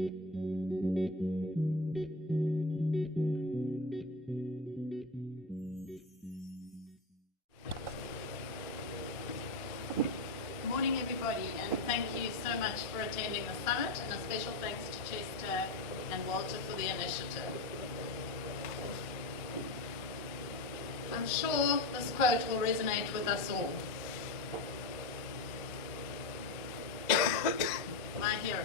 Morning everybody, and thank you so much for attending the summit, and a special thanks to Chester and Walter for the initiative. I'm sure this quote will resonate with us all. My hero.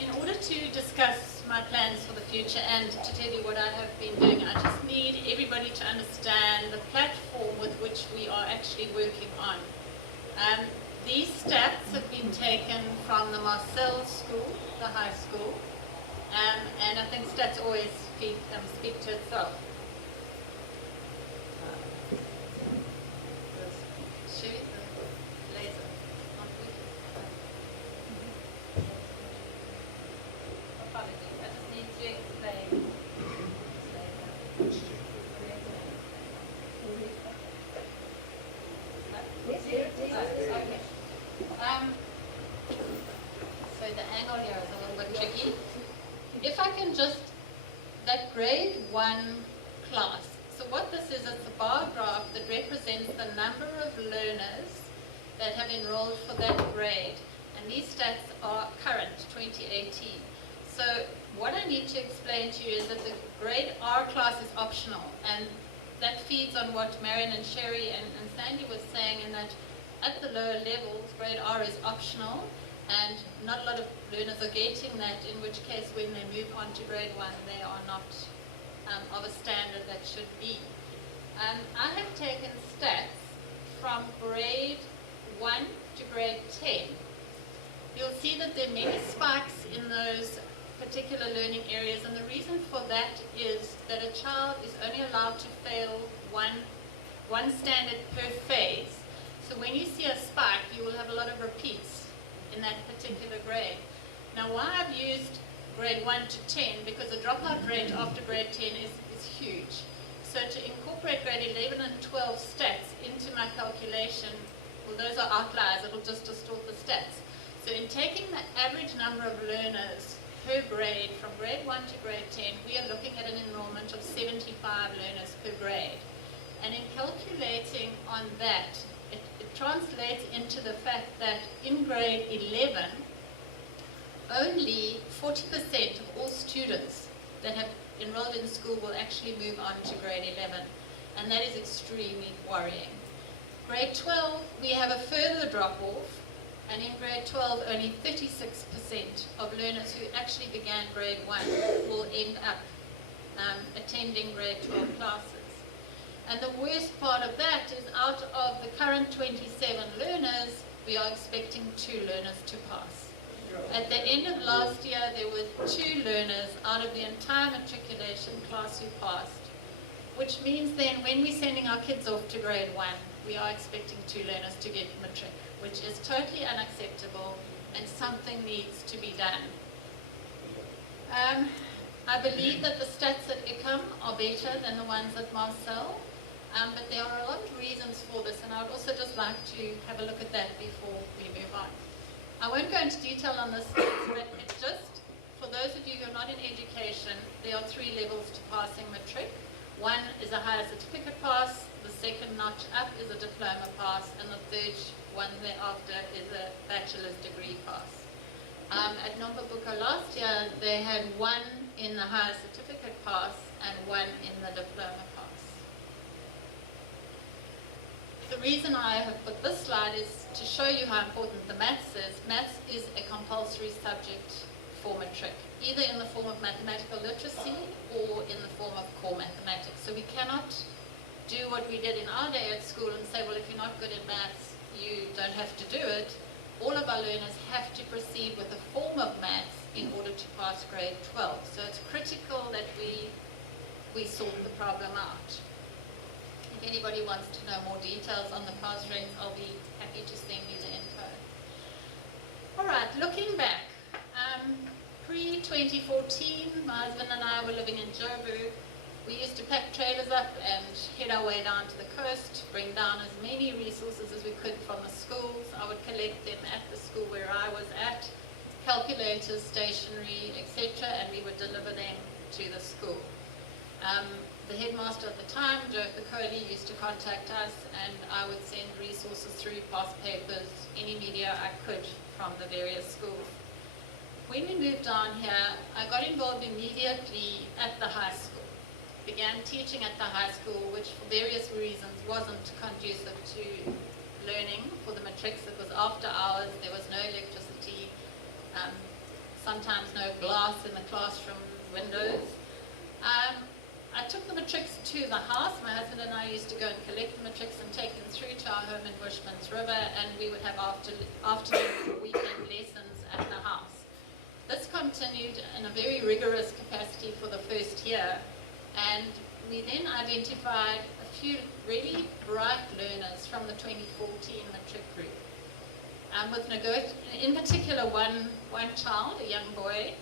In order to discuss my plans for the future and to tell you what I have been doing, I just need everybody to understand the platform with which we are actually working on. These stats have been taken from the Marcel School, the high school, and I think stats always speak to itself. Sherry, the laser, not working. Apologies, I just need to explain. Okay. So the angle here is a little bit tricky. If I can just, that grade 1 class. So what this is, it's a bar graph that represents the number of learners that have enrolled for that grade. And these stats are current, 2018. So what I need to explain to you is that the grade R class is optional, and that feeds on what Marion and Sherry and Sandy was saying, in that at the lower levels, grade R is optional, and not a lot of learners are getting that, in which case when they move on to grade 1, they are not of a standard that should be. I have taken stats from grade 1 to grade 10. You'll see that there are many spikes in those particular learning areas, and the reason for that is that a child is only allowed to fail one standard per phase. So when you see a spike, you will have a lot of repeats in that particular grade. Now, why I've used grade 1 to 10, because the dropout rate after grade 10 is huge. So to incorporate grade 11 and 12 stats into my calculation, well, those are outliers, it'll just distort the stats. So in taking the average number of learners per grade from grade 1 to grade 10, we are looking at an enrollment of 75 learners per grade. And in calculating on that, it translates into the fact that in grade 11, only 40% of all students that have enrolled in school will actually move on to grade 11. And that is extremely worrying. Grade 12, we have a further drop-off, and in grade 12, only 36% of learners who actually began grade 1 will end up attending grade 12 classes. And the worst part of that is, out of the current 27 learners, we are expecting 2 learners to pass. At the end of last year, there were 2 learners out of the entire matriculation class who passed, which means then when we're sending our kids off to grade 1, we are expecting 2 learners to get matric, which is totally unacceptable, and something needs to be done. I believe that the stats at ICOM are better than the ones at Marcel, but there are a lot of reasons for this, and I would also just like to have a look at that before we move on. I won't go into detail on this, but it's just, for those of you who are not in education, there are 3 levels to passing matric. One is a higher certificate pass, the second notch up is a diploma pass, and the third one thereafter is a bachelor's degree pass. At Nombabuka last year, they had 1 in the higher certificate pass and 1 in the diploma pass. The reason I have put this slide is to show you how important the maths is. Maths is a compulsory subject for matric, either in the form of mathematical literacy or in the form of core mathematics. So we cannot do what we did in our day at school and say, well, if you're not good in maths, you don't have to do it. All of our learners have to proceed with a form of maths in order to pass grade 12. So it's critical that we sort the problem out. If anybody wants to know more details on the pass rates, I'll be happy to send you the info. All right, looking back, pre-2014, my husband and I were living in Joburg. We used to pack trailers up and head our way down to the coast, bring down as many resources as we could from the schools. I would collect them at the school where I was at calculators, stationery, etc., and we would deliver them to the school. The headmaster at the time, Joe Piccoli, used to contact us, and I would send resources through, past papers, any media I could from the various schools. When we moved on here, I got involved immediately at the high school. Began teaching at the high school, which for various reasons wasn't conducive to learning for the matrics. It was after hours, there was no electricity, sometimes no glass in the classroom windows. I took the matrics to the house. My husband and I used to go and collect the matrics and take them through to our home in Bushmans River, and we would have afternoon weekend lessons at the house. This continued in a very rigorous capacity for the first year, and we then identified a few really bright learners from the 2014 matric group. In particular, one child, a young boy,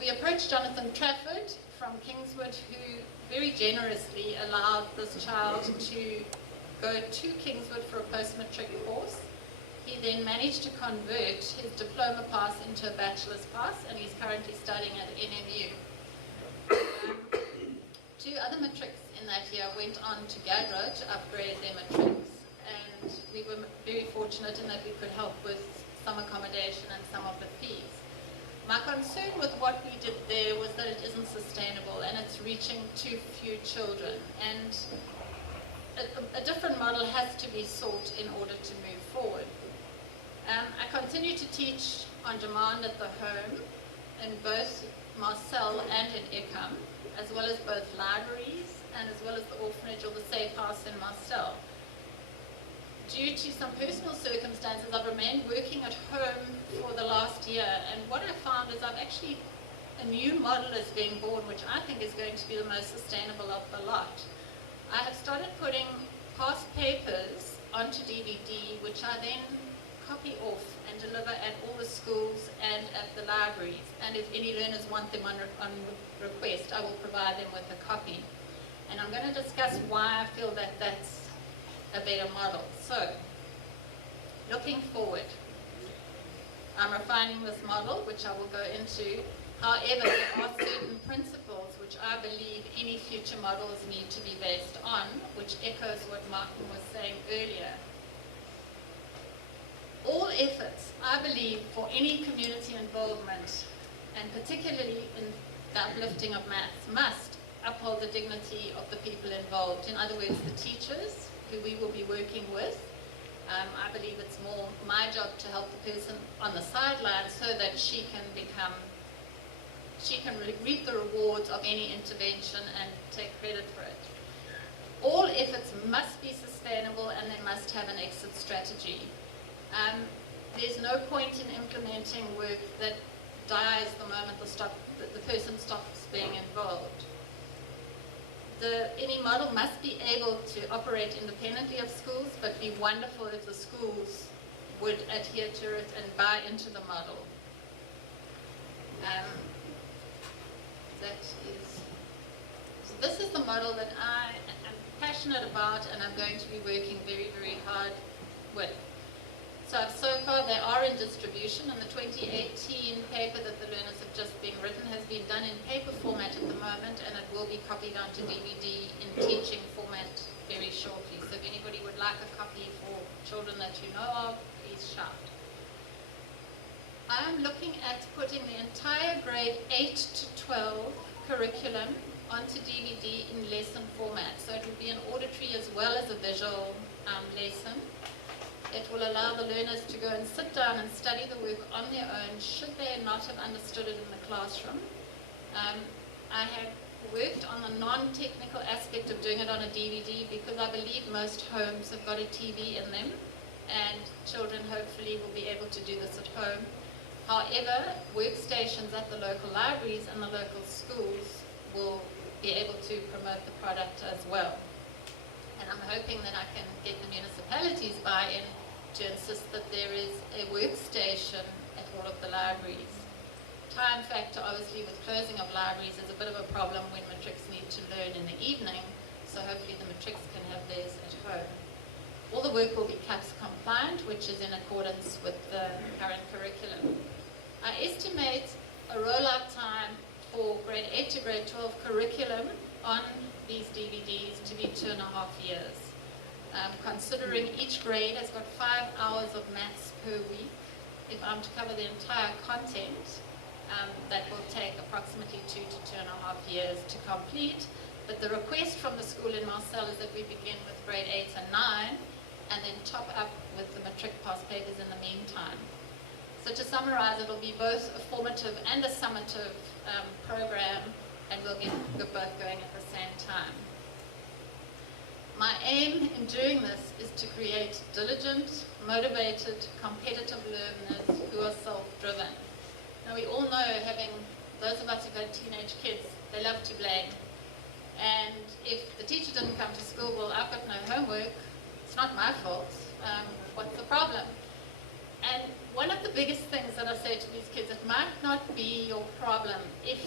we approached Jonathan Trafford from Kingswood, who very generously allowed this child to go to Kingswood for a post-matric course. He then managed to convert his diploma pass into a bachelor's pass, and he's currently studying at NMU. Two other matrics in that year went on to Gadra to upgrade their matrics, and we were very fortunate in that we could help with some accommodation and some of the fees. My concern with what we did there was that it isn't sustainable and it's reaching too few children, and a different model has to be sought in order to move forward. I continue to teach on demand at the home in both Marcel and in Eckham, as well as both libraries and as well as the orphanage or the safe house in Marcel. Due to some personal circumstances, I've remained working at home for the last year, and what I found is a new model is being born, which I think is going to be the most sustainable of the lot. I have started putting past papers onto DVD, which I then copy off and deliver at all the schools and at the libraries, and if any learners want them on request, I will provide them with a copy. And I'm going to discuss why I feel that that's a better model. So, looking forward, I'm refining this model, which I will go into. However, there are certain principles which I believe any future models need to be based on, which echoes what Martin was saying earlier. All efforts, I believe, for any community involvement, and particularly in the uplifting of maths, must uphold the dignity of the people involved. In other words, the teachers, who we will be working with. I believe it's more my job to help the person on the sidelines so that she can reap the rewards of any intervention and take credit for it. All efforts must be sustainable and they must have an exit strategy. There's no point in implementing work that dies the moment the person stops being involved. Any model must be able to operate independently of schools, but be wonderful if the schools would adhere to it and buy into the model. So this is the model that I am passionate about and I'm going to be working very, very hard with. So far they are in distribution, and the 2018 paper that the learners have just been written has been done in paper format at the moment, and it will be copied onto DVD in teaching format very shortly. So if anybody would like a copy for children that you know of, please shout. I'm looking at putting the entire grade 8 to 12 curriculum onto DVD in lesson format. So it will be an auditory as well as a visual lesson. It will allow the learners to go and sit down and study the work on their own, should they not have understood it in the classroom. I have worked on the non-technical aspect of doing it on a DVD because I believe most homes have got a TV in them, and children hopefully will be able to do this at home. However, workstations at the local libraries and the local schools will be able to promote the product as well. And I'm hoping that I can get the municipalities buy-in to insist that there is a workstation at all of the libraries. Time factor, obviously, with closing of libraries is a bit of a problem when matrics need to learn in the evening, so hopefully the matrics can have theirs at home. All the work will be CAPS compliant, which is in accordance with the current I estimate a rollout time for grade 8 to grade 12 curriculum on these DVDs to be 2.5 years. Considering each grade has got 5 hours of maths per week, if I'm to cover the entire content, that will take approximately 2 to 2.5 years to complete. But the request from the school in Marcel is that we begin with grade 8 and 9 and then top up with the matric pass papers in the meantime. So to summarize, it'll be both a formative and a summative program, and we'll get both going at the same time. My aim in doing this is to create diligent, motivated, competitive learners who are self-driven. Now we all know, having those of us who've had teenage kids, they love to blame. And if the teacher didn't come to school, well, I've got no homework, it's not my fault, what's the problem? And one of the biggest things that I say to these kids, it might not be your problem if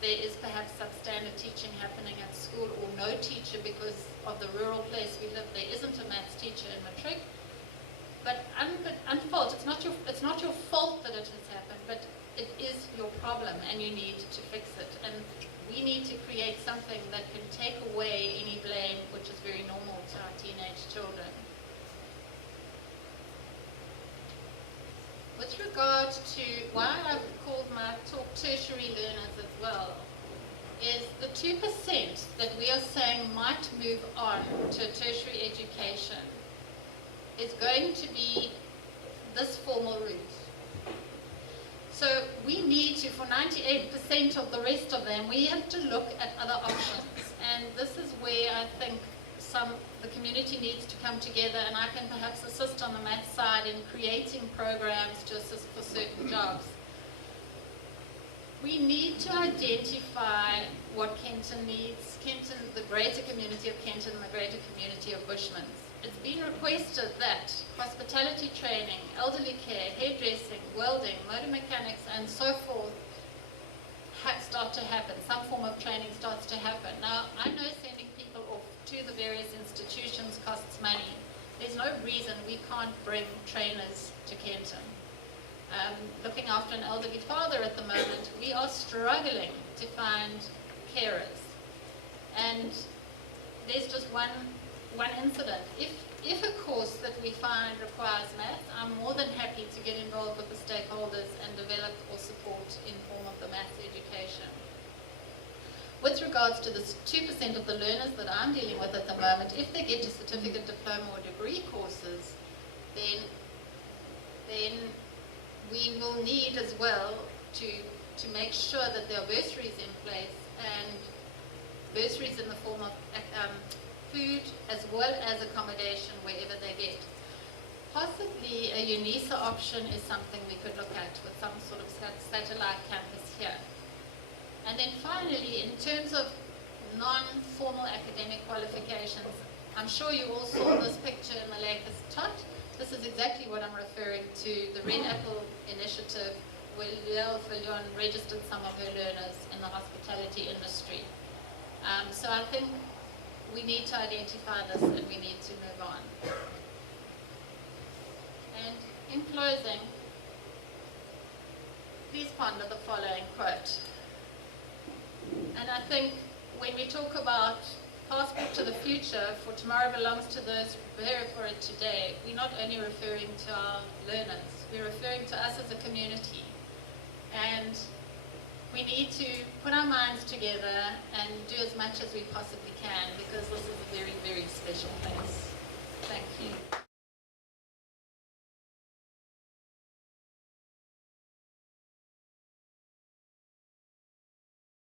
there is perhaps substandard teaching happening at school, or no teacher because of the rural place we live, there isn't a maths teacher in matric. But unfault, it's not your fault that it has happened, but it is your problem and you need to fix it. And we need to create something that can take away any blame, which is very normal to our teenage children. With regard to why I've called my talk tertiary learners as well, is the 2% that we are saying might move on to tertiary education is going to be this formal route. So we need to, for 98% of the rest of them, we have to look at other options. And this is where I think the community needs to come together, and I can perhaps assist on the math side in creating programs to assist for certain jobs. We need to identify what Kenton needs, the greater community of Kenton and the greater community of Bushmans. It's been requested that hospitality training, elderly care, hairdressing, welding, motor mechanics, and so forth start to happen. Some form of training starts to happen. Now, I know sending people off to the various institutions costs money. There's no reason we can't bring trainers to Kenton. Looking after an elderly father at the moment, we are struggling to find carers. And there's just one incident. If a course that we find requires maths, I'm more than happy to get involved with the stakeholders and develop or support in form of the maths education. With regards to the 2% of the learners that I'm dealing with at the moment, if they get to certificate, diploma or degree courses, then we will need as well to make sure that there are bursaries in place, and bursaries in the form of food as well as accommodation wherever they get. Possibly a UNISA option is something we could look at with some sort of satellite campus here. And then finally, in terms of non-formal academic qualifications, I'm sure you all saw this picture in the latest tot. This is exactly what I'm referring to, the Red Apple initiative, where Liel Fillon registered some of her learners in the hospitality industry. So I think we need to identify this and we need to move on. And in closing, please ponder the following quote. And I think when we talk about passport to the future, for tomorrow belongs to those who prepare for it today, we're not only referring to our learners, we're referring to us as a community. And we need to put our minds together and do as much as we possibly can, because this is a very, very